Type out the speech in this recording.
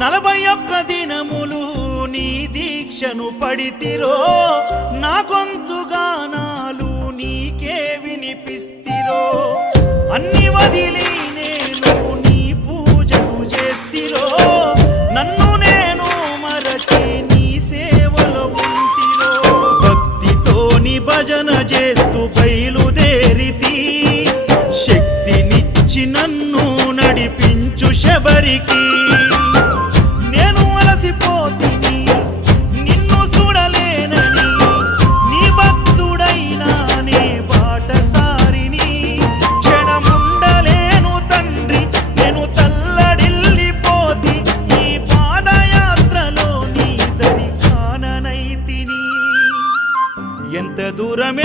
41 దినములు నీ దీక్షను పడితిరో, నా గొంతు గానాలు నీకే వినిపిస్తిరో. అన్ని వదిలి నేను నీ పూజలు చేస్తిరో, నన్ను నేను మరచి నీ సేవలో ఉంటిరో. భక్తితోని భజన చేస్తూ బయలుదేరితి, శక్తినిచ్చి నన్ను నడిపించు శబరికి. నేను అలసిపోతిని నిన్ను చూడలేనని, నీ భక్తుడైనా నే బాటసారిని. క్షణముండలేను తండ్రి నేను తల్లడిల్లిపోతి, ఈ పాదయాత్రలో నీ దరి కాననైతిని. ఎంత దూరం